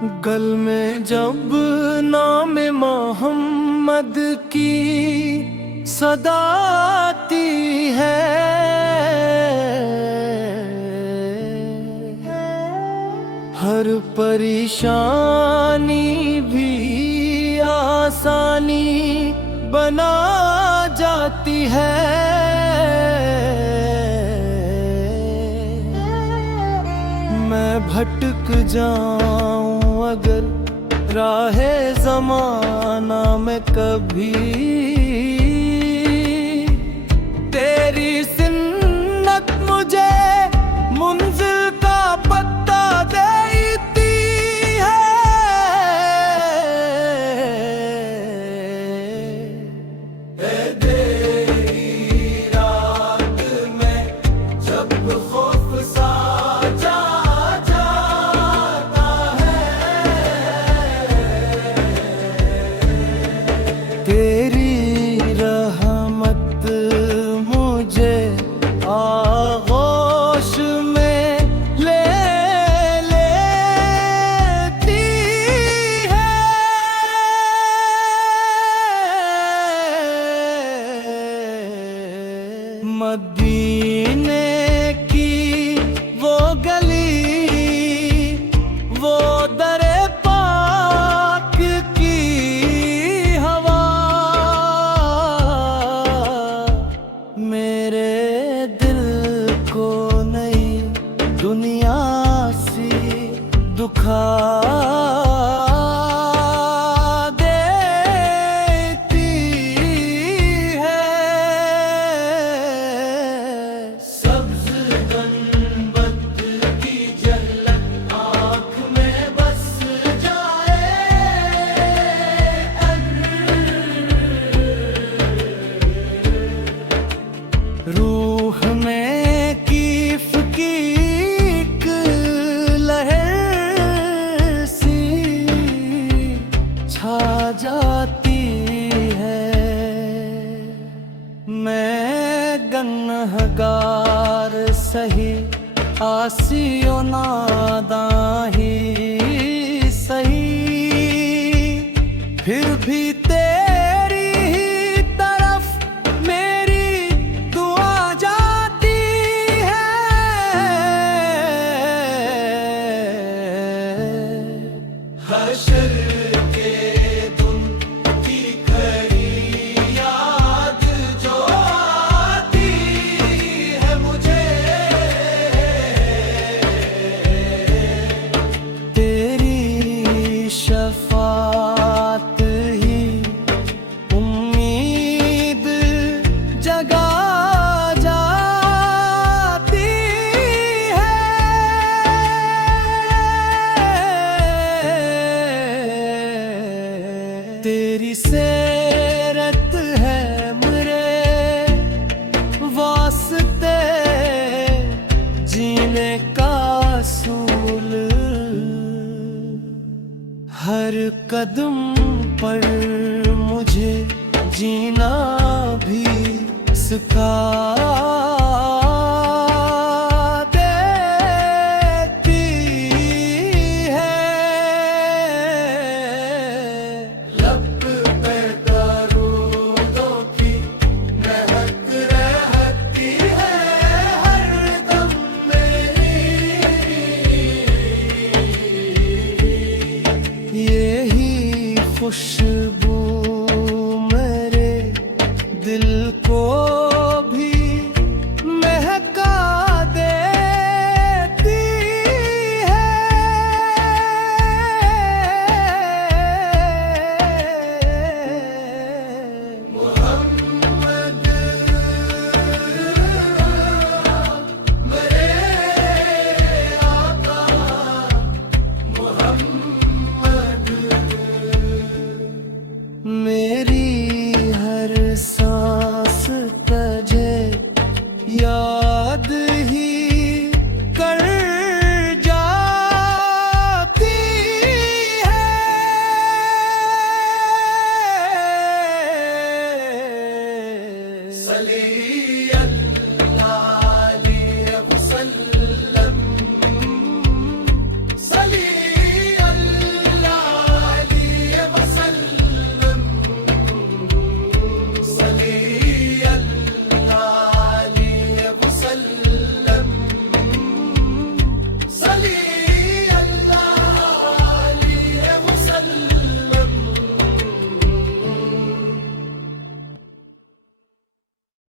गल में जब नाम मोहम्मद की सदा आती है, हर परेशानी भी आसानी बना जाती है। मैं भटक जाऊं अगर राहे ज़माना में कभी, तेरी सुन्नत मुझे मंजिल का पता देती है। तेरी रात में जब खौफ सा तेरी रहमत मुझे आगोश में ले लेती है। मदीने की वो गली, वो दरे पाक की हवा, मेरे दिल को नई दुनिया सी दुखा देती है। सब्ज गंबद की झलक आँख में बस जाए, रूह में कीफ की एक लहर सी छा जाती है। मैं गन्हगार सही, आसियो नादा ही सही, फिर भी तेरी ही तरफ मेरी दुआ जाती है। हश्र के दिन की खड़ी याद जो आती है मुझे, तेरी शफात ही उम्मीद जगा जाती है। तेरी सेरत है मेरे वास्ते जीने का असूल, हर कदम पर मुझे जीना भी सिखा देती है। लब पे दरूदों की महक रहती है हरदम मेरी, यही खुश